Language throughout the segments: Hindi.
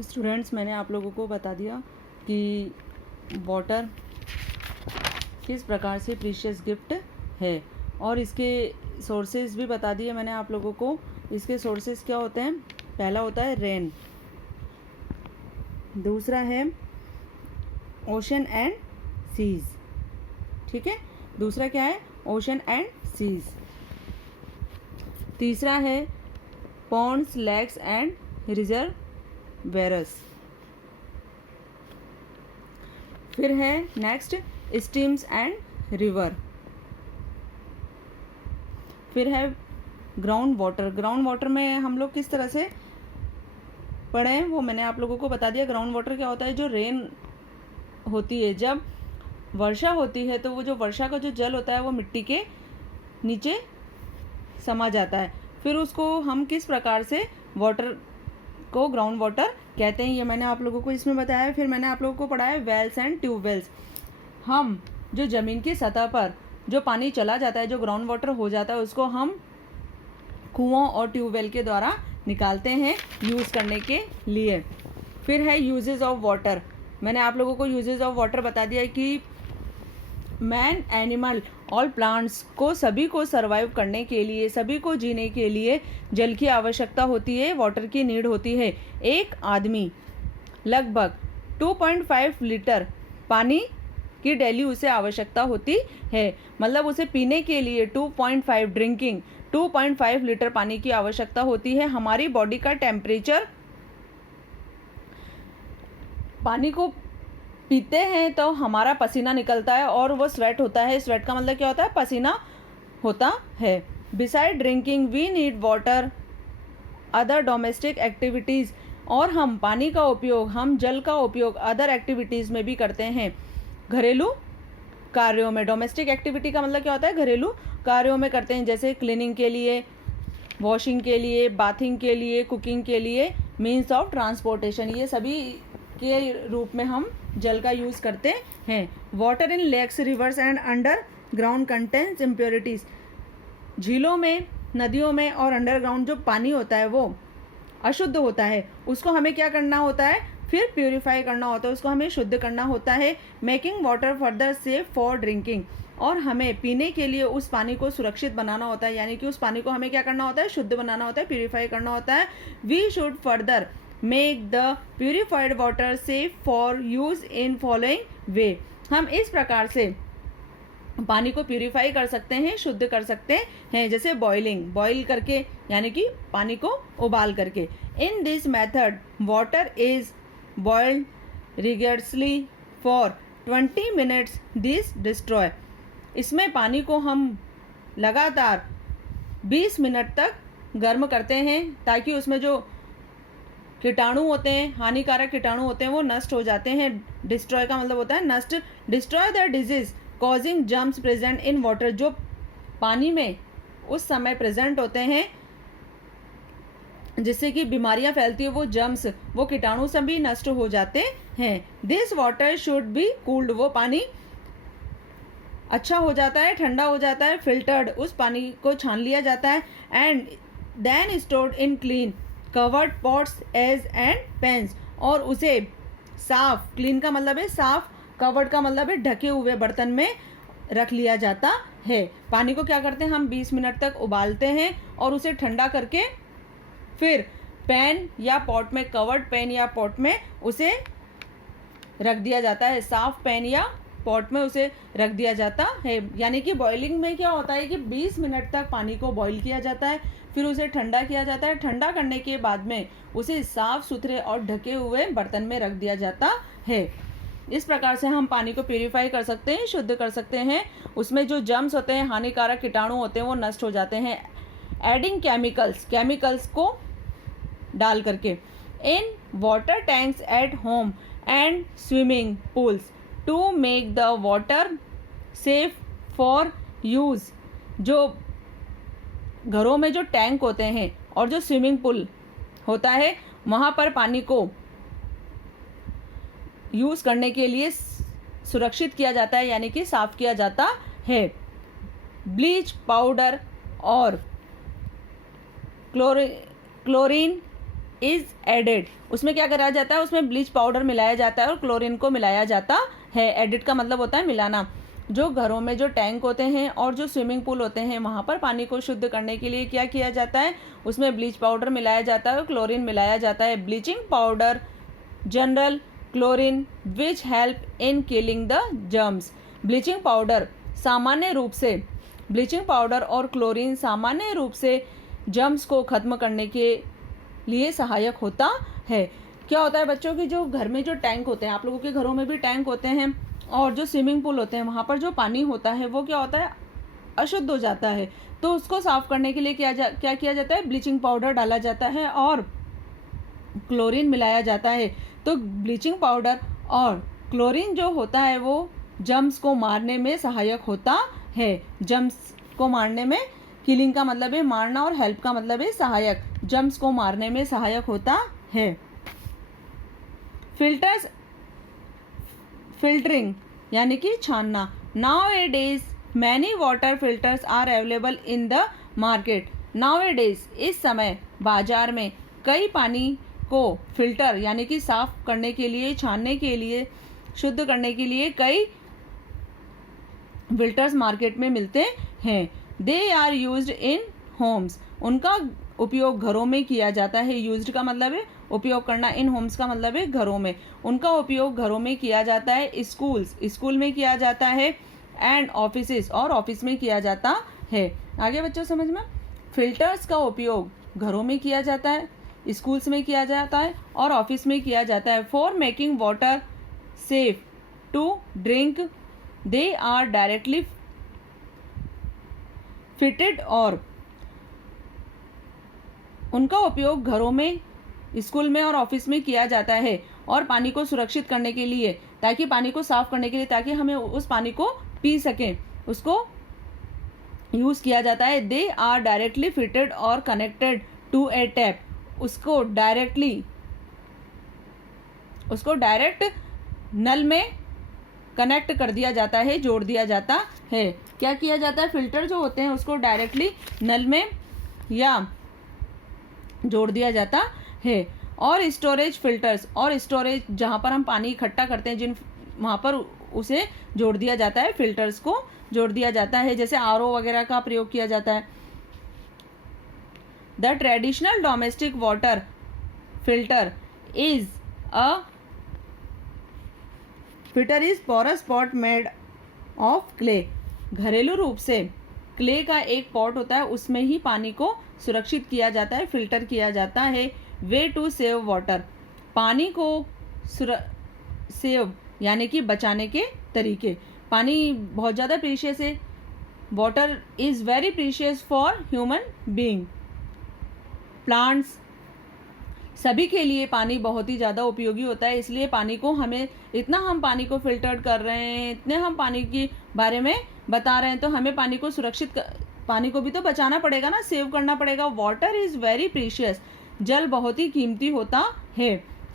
स्टूडेंट्स, मैंने आप लोगों को बता दिया कि वाटर किस प्रकार से प्रीशियस गिफ्ट है और इसके सोर्सेज भी बता दिए मैंने आप लोगों को। इसके सोर्सेज क्या होते हैं? पहला होता है रेन, दूसरा है ओशन एंड सीज। ठीक है, दूसरा क्या है? Ocean and seas. तीसरा है पॉन्ड्स, लेक्स एंड रिजर्वेयर्स। फिर है नेक्स्ट स्ट्रीम्स एंड रिवर। फिर है ग्राउंड वाटर। ग्राउंड वाटर में हम लोग किस तरह से पढ़े हैं वो मैंने आप लोगों को बता दिया। ग्राउंड वाटर क्या होता है? जो रेन होती है, जब वर्षा होती है तो वो जो वर्षा का जो जल होता है वो मिट्टी के नीचे समा जाता है। फिर उसको हम किस प्रकार से वाटर को ग्राउंड वाटर कहते हैं, ये मैंने आप लोगों को इसमें बताया है। फिर मैंने आप लोगों को पढ़ाया वेल्स एंड ट्यूबवेल्स। हम जो ज़मीन की सतह पर जो पानी चला जाता है, जो ग्राउंड वाटर हो जाता है, उसको हम कुओं और ट्यूबवेल के द्वारा निकालते हैं यूज़ करने के लिए। फिर है यूजेस ऑफ वाटर। मैंने आप लोगों को यूजेस ऑफ वाटर बता दिया है कि मैन, एनिमल और प्लांट्स को सभी को सर्वाइव करने के लिए, सभी को जीने के लिए जल की आवश्यकता होती है, वाटर की नीड होती है। एक आदमी लगभग 2.5 लीटर पानी की डेली उसे आवश्यकता होती है। मतलब उसे पीने के लिए 2.5 लीटर पानी की आवश्यकता होती है। हमारी बॉडी का टेम्परेचर, पानी को पीते हैं तो हमारा पसीना निकलता है और वो स्वेट होता है। स्वेट का मतलब क्या होता है? पसीना होता है। Beside drinking we need water other domestic activities. और हम पानी का उपयोग, हम जल का उपयोग अदर एक्टिविटीज़ में भी करते हैं, घरेलू कार्यों में। डोमेस्टिक एक्टिविटी का मतलब क्या होता है? घरेलू कार्यों में करते हैं, जैसे क्लीनिंग के लिए, वॉशिंग के लिए, बाथिंग के लिए, कुकिंग के लिए, मीन्स ऑफ ट्रांसपोर्टेशन, ये सभी के रूप में हम जल का यूज़ करते हैं। Water in lakes, rivers and underground contains impurities. झीलों में, नदियों में और अंडरग्राउंड जो पानी होता है वो अशुद्ध होता है। उसको हमें क्या करना होता है? फिर प्यूरिफाई करना होता है, उसको हमें शुद्ध करना होता है। Making water further safe for drinking. और हमें पीने के लिए उस पानी को सुरक्षित बनाना होता है, यानी कि उस पानी को हमें क्या करना होता है? शुद्ध बनाना होता है, प्यूरिफाई करना होता है। We should further make the purified water safe for use in following way. हम इस प्रकार से पानी को प्यूरिफाई कर सकते हैं, शुद्ध कर सकते हैं, जैसे बॉइलिंग, बॉइल करके, यानी कि पानी को उबाल करके। In this method water is boiled rigorously for 20 minutes this destroy. इसमें पानी को हम लगातार 20 मिनट तक गर्म करते हैं ताकि उसमें जो कीटाणु होते हैं, हानिकारक कीटाणु होते हैं, वो नष्ट हो जाते हैं। डिस्ट्रॉय का मतलब होता है नष्ट। Destroy the disease causing germs present in water. जो पानी में उस समय प्रेजेंट होते हैं जिससे कि बीमारियां फैलती है, वो जर्म्स, वो कीटाणु सभी नष्ट हो जाते हैं। This water should be cooled. वो पानी अच्छा हो जाता है, ठंडा हो जाता है, फिल्टर्ड, उस पानी को छान लिया जाता है। And then stored in clean covered pots as and pans. और उसे साफ, क्लीन का मतलब है साफ, कवर्ड का मतलब है ढके हुए बर्तन में रख लिया जाता है। पानी को क्या करते हैं हम? 20 मिनट तक उबालते हैं और उसे ठंडा करके फिर पैन या पॉट में, कवर्ड पैन या पॉट में उसे रख दिया जाता है। साफ पैन या पॉट में उसे रख दिया जाता है। यानी कि बॉइलिंग में क्या होता है कि 20 मिनट तक पानी को बॉईल किया जाता है, फिर उसे ठंडा किया जाता है। ठंडा करने के बाद में उसे साफ सुथरे और ढके हुए बर्तन में रख दिया जाता है। इस प्रकार से हम पानी को प्यूरिफाई कर सकते हैं, शुद्ध कर सकते हैं। उसमें जो जर्म्स होते हैं, हानिकारक कीटाणु होते हैं, वो नष्ट हो जाते हैं। एडिंग केमिकल्स, केमिकल्स को डाल करके। In water tanks at home and swimming pools to make the water safe for use. जो घरों में जो टैंक होते हैं और जो स्विमिंग पूल होता है, वहाँ पर पानी को यूज़ करने के लिए सुरक्षित किया जाता है, यानी कि साफ़ किया जाता है। ब्लीच पाउडर और क्लोरीन इज एडेड, उसमें क्या करा जाता है, उसमें ब्लीच पाउडर मिलाया जाता है और क्लोरीन को मिलाया जाता है। एडिड का मतलब होता है मिलाना। जो घरों में जो टैंक होते हैं और जो स्विमिंग पूल होते हैं वहाँ पर पानी को शुद्ध करने के लिए क्या किया जाता है, उसमें ब्लीच पाउडर मिलाया जाता है और क्लोरीन मिलाया जाता है। Bleaching powder general chlorine which help in killing the germs. Bleaching powder सामान्य रूप से, ब्लीचिंग पाउडर और क्लोरीन सामान्य रूप से जर्म्स को ख़त्म करने के लिए सहायक होता है। क्या होता है बच्चों की, जो घर में जो टैंक होते हैं, आप लोगों के घरों में भी टैंक होते हैं और जो स्विमिंग पूल होते हैं वहाँ पर जो पानी होता है वो क्या होता है, अशुद्ध हो जाता है। तो उसको साफ़ करने के लिए क्या किया जाता है, ब्लीचिंग पाउडर डाला जाता है और क्लोरीन मिलाया जाता है। तो ब्लीचिंग पाउडर और क्लोरीन जो होता है वो जर्म्स को मारने में सहायक होता है। जर्म्स को मारने में, किलिंग का मतलब है मारना और हेल्प का मतलब है सहायक, जर्म्स को मारने में सहायक होता है। फिल्टरिंग यानी कि छानना। Nowadays many water filters are available in the market. Nowadays, इस समय बाजार में कई पानी को फिल्टर यानी कि साफ करने के लिए, छानने के लिए, शुद्ध करने के लिए कई फिल्टर्स मार्केट में मिलते हैं। They are used in homes, उनका उपयोग घरों में किया जाता है। यूज्ड का मतलब है उपयोग करना, इन होम्स का मतलब है घरों में, उनका उपयोग घरों में किया जाता है। स्कूल्स, स्कूल में किया जाता है। एंड ऑफिसेस, और ऑफिस में किया जाता है। आगे बच्चों समझ में, फिल्टर्स का उपयोग घरों में किया जाता है, स्कूल्स में किया जाता है और ऑफिस में किया जाता है। For making water safe to drink they are directly fitted, और उनका उपयोग घरों में, स्कूल में और ऑफिस में किया जाता है और पानी को सुरक्षित करने के लिए, ताकि पानी को साफ करने के लिए, ताकि हमें उस पानी को पी सकें, उसको यूज़ किया जाता है। दे आर डायरेक्टली फिटेड और कनेक्टेड टू ए टैप, उसको डायरेक्ट नल में कनेक्ट कर दिया जाता है, जोड़ दिया जाता है। क्या किया जाता है, फिल्टर जो होते हैं उसको डायरेक्टली नल में या जोड़ दिया जाता है। और स्टोरेज फिल्टर्स, और स्टोरेज जहाँ पर हम पानी इकट्ठा करते हैं, वहाँ पर उसे जोड़ दिया जाता है, फिल्टर्स को जोड़ दिया जाता है, जैसे आरओ वगैरह का प्रयोग किया जाता है। The traditional domestic water filter is porous pot made of clay. घरेलू रूप से क्ले का एक पॉट होता है, उसमें ही पानी को सुरक्षित किया जाता है, फिल्टर किया जाता है। वे टू सेव वाटर, पानी को सेव यानी कि बचाने के तरीके। पानी बहुत ज़्यादा प्रीशियस है, water is very precious for human being, plants, सभी के लिए पानी बहुत ही ज़्यादा उपयोगी होता है। इसलिए पानी को हमें, इतना हम पानी को फिल्टर कर रहे हैं, इतने हम पानी के बारे में बता रहे हैं, तो हमें पानी को सुरक्षित, पानी को भी तो बचाना पड़ेगा ना, सेव करना पड़ेगा। वाटर इज़ वेरी प्रीशियस, जल बहुत ही कीमती होता है।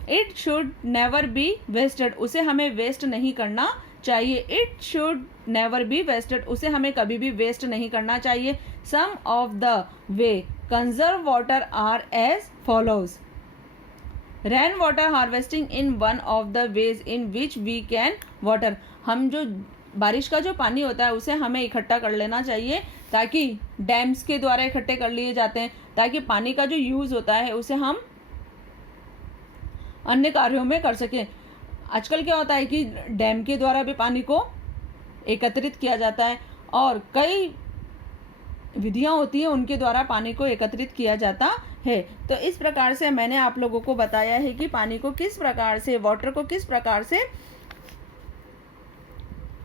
It should never be wasted, उसे हमें वेस्ट नहीं करना चाहिए। It should never be wasted, उसे हमें कभी भी वेस्ट नहीं करना चाहिए। Some of the way conserve water are as follows. Rain water harvesting in one of the ways in which we can water, हम जो बारिश का जो पानी होता है उसे हमें इकट्ठा कर लेना चाहिए, ताकि डैम्स के द्वारा इकट्ठे कर लिए जाते हैं, ताकि पानी का जो यूज़ होता है उसे हम अन्य कार्यों में कर सकें। आजकल क्या होता है कि डैम के द्वारा भी पानी को एकत्रित किया जाता है और कई विधियां होती हैं उनके द्वारा पानी को एकत्रित किया जाता है। तो इस प्रकार से मैंने आप लोगों को बताया है कि पानी को किस प्रकार से, वाटर को किस प्रकार से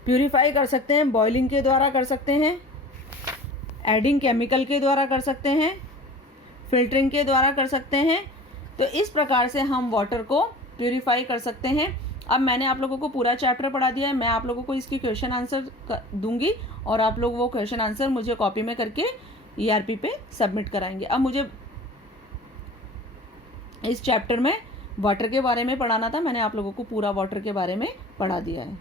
प्यूरिफाई कर सकते हैं। बॉइलिंग के द्वारा कर सकते हैं, एडिंग केमिकल के द्वारा कर सकते हैं, फिल्टरिंग के द्वारा कर सकते हैं। तो इस प्रकार से हम वाटर को प्यूरिफाई कर सकते हैं। अब मैंने आप लोगों को पूरा चैप्टर पढ़ा दिया है, मैं आप लोगों को इसकी क्वेश्चन आंसर दूंगी और आप लोग वो क्वेश्चन आंसर मुझे कॉपी में करके ERP पे सबमिट कराएंगे। अब मुझे इस चैप्टर में वाटर के बारे में पढ़ाना था, मैंने आप लोगों को पूरा वाटर के बारे में पढ़ा दिया है।